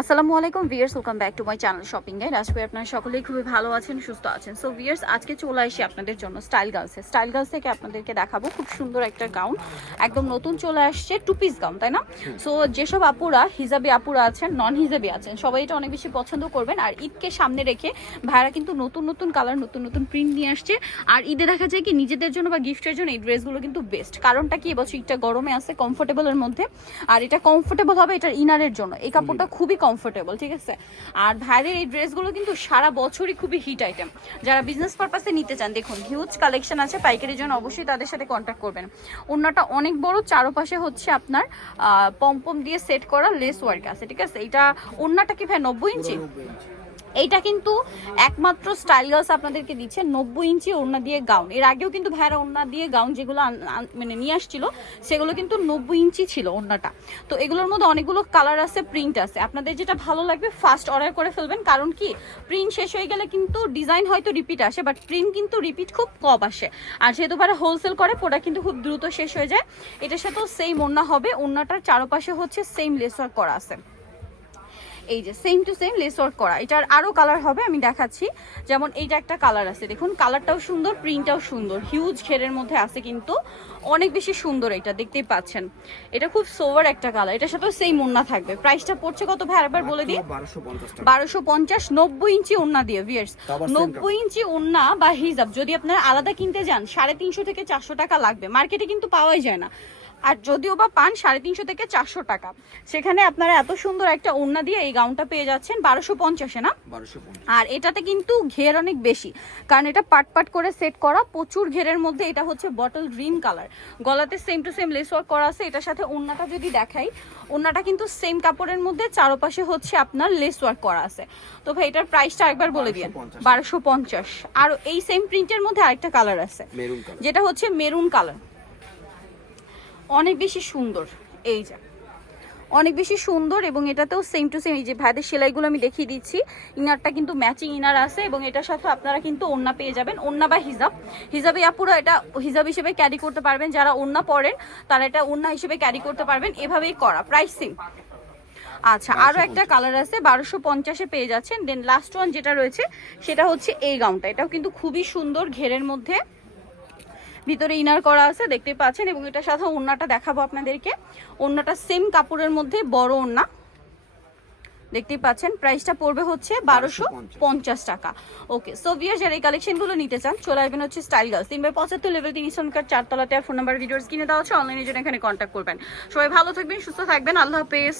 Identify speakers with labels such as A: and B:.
A: আসসালামু আলাইকুম viewers welcome back to my channel shopping guide আজকে আপনারা সকলেই খুবই ভালো আছেন সুস্থ আছেন। সো ভিয়ার্স আজকে চলে আসি আপনাদের জন্য স্টাইল গার্লসে স্টাইল গার্লস থেকে আপনাদেরকে দেখাবো খুব সুন্দর একটা গাউন একদম নতুন চলে আসছে টু পিস গাউন তাই না? সো যেসব আপুরা হিজাবি আপুরা আছেন নন হিজাবি আছেন সবাই এটা অনেক বেশি পছন্দ করবেন। আর ঈদকে সামনে রেখে ভাইরা কিন্তু নতুন নতুন কালার নতুন নতুন প্রিন্ট নিয়ে আসছে। আর ঈদে দেখা যায় কি নিজেদের জন্য বা গিফটের জন্য এই ড্রেসগুলো কিন্তু বেস্ট কারণটা কি এবছর ঈদটা গরমে আছে কমফোর্টেবলের মধ্যে। আর এটা কমফোর্টেবল হবে এটার ইনারের জন্য। এই কাপড়টা খুবই কমফোর্টেবল ঠিক আছে? আর ভাইদের এই ড্রেসগুলো কিন্তু সারা বছরই খুবই হিট আইটেম যারা বিজনেস পারপাসে নিতে চান, দেখুন হিউজ কালেকশন আছে, পাইকারির জন্য অবশ্যই তাদের সাথে কন্ট্যাক্ট করবেন। অন্যটা অনেক বড়, চারপাশে হচ্ছে আপনার পম্পম দিয়ে সেট করা লেস ওয়ার্ক আছে, ঠিক আছে? এটা অন্যটা কি ভাই নব্বই ইঞ্চি। এইটা কিন্তু একমাত্র স্টাইল গার্লস আপনাদেরকে দিচ্ছে নব্বই ইঞ্চি ওড়না দিয়ে গাউন এর আগেও কিন্তু ভাইরা ওড়না দিয়ে গাউন যেগুলো মানে নিয়ে আসছিল, সেগুলো কিন্তু নব্বই ইঞ্চি ছিল ওড়নাটা। তো এগুলোর মধ্যে অনেকগুলো কালার আছে প্রিন্ট আছে। আপনাদের যেটা ভালো লাগবে ফার্স্ট অর্ডার করে ফেলবেন। কারণ কি? প্রিন্ট শেষ হয়ে গেলে কিন্তু ডিজাইন হয়তো রিপিট আসে বাট প্রিন্ট কিন্তু রিপিট খুব কম আসে। আর যেহেতু ভাইরা হোলসেল করে প্রোডাক্ট কিন্তু খুব দ্রুত শেষ হয়ে যায়। এটার সাথেও সেম ওড়না হবে। ওড়নাটার চারপাশে হচ্ছে সেম লেস ওয়ার্ক করা আছে। এই যে same to same lace work করা। এটার আরও কালার হবে আমি দেখাচ্ছি। যেমন এইটা একটা কালার আছে। দেখুন কালারটাও সুন্দর প্রিন্টটাও সুন্দর। হিউজ ঘেরের মধ্যে আছে কিন্তু অনেক বেশি সুন্দর এটা দেখতেই পাচ্ছেন। এটা খুব সোভার একটা কালার এটার সাথেও সেম ওন্না থাকবে। প্রাইসটা পড়ছে কত ভাই? আরেকবার বলে দিই।
B: বারোশো পঞ্চাশ
A: নব্বই ইঞ্চি ওন্না দিয়ে ভিয়ার্স নব্বই ইঞ্চি ওন্না বা হিজাব যদি আপনারা আলাদা কিনতে যান সাড়ে তিনশো থেকে চারশো টাকা লাগবে। মার্কেটে কিন্তু পাওয়াই যায় না। আর যদিও বা পান সাড়ে তিনশো থেকে চারশো টাকা। সেখানে আপনারা এত সুন্দর একটা ওড়না দিয়ে এই গাউনটা পেয়ে যাচ্ছেন বারোশো পঞ্চাশে না? আর এটাতে কিন্তু ঘের অনেক বেশি কারণ এটা পাট পাট করে সেট করা প্রচুর ঘেরের মধ্যে এটা হচ্ছে বটল গ্রিন কালার। গলাতে same to same lace work করা আছে এটার সাথে ওড়নাটা যদি দেখাই ওড়নাটা কিন্তু সেম কাপড়ের মধ্যে চারোপাশে হচ্ছে আপনার লেস ওয়ার্ক করা আছে। তো ভাই এটার প্রাইসটা একবার বলে দিন। বারোশো পঞ্চাশ। আর এই সেম প্রিন্টের মধ্যে আরেকটা কালার আছে যেটা হচ্ছে মেরুন কালার অনেক বেশি সুন্দর এই যে। অনেক বেশি সুন্দর এবং এটাতেও সেম টু সেম এই যে ভাইদের সেলাইগুলো আমি দেখিয়ে দিচ্ছি। ইনারটা কিন্তু ম্যাচিং ইনার আছে এবং এটার সাথে আপনারা কিন্তু ওন্না পেয়ে যাবেন। ওন্না বা হিজাব। হিজাবে আপুরা এটা হিজাব হিসেবে ক্যারি করতে পারবেন। যারা ওন্না পরেন তারা এটা ওন্না হিসেবে ক্যারি করতে পারবেন। এভাবেই করা প্রাইস সেম আচ্ছা আরও একটা কালার আছে বারোশো পঞ্চাশে পেয়ে যাচ্ছেন। দেন লাস্ট ওয়ান যেটা রয়েছে সেটা হচ্ছে এই গাউনটা এটাও কিন্তু খুবই সুন্দর ঘেরের মধ্যে। ভিতরে ইনার করা আছে দেখতে পাচ্ছেন এবং এটার সাথে ওড়নাটা দেখাবো আপনাদেরকে। ওড়নাটা সেম কাপড়ের মধ্যে বড় ওড়না দেখতেই পাচ্ছেন প্রাইসটা পড়বে হচ্ছে বারোশো পঞ্চাশ। টাকা। ওকে সো ভিয়ার যারা এই কালেকশনগুলো নিতে চান চলে আসবেন হচ্ছে স্টাইল গার্লস তিন বাই পঁচাত্তর লেভেল তিন ইসনকার চারতলাতে আর ফোন নাম্বার ভিডিওস কিনে দেওয়া হচ্ছে অনলাইনে জন্য এখানে কন্ট্যাক্ট করবেন। সবাই ভালো থাকবেন সুস্থ থাকবেন আল্লাহ হাফেজ।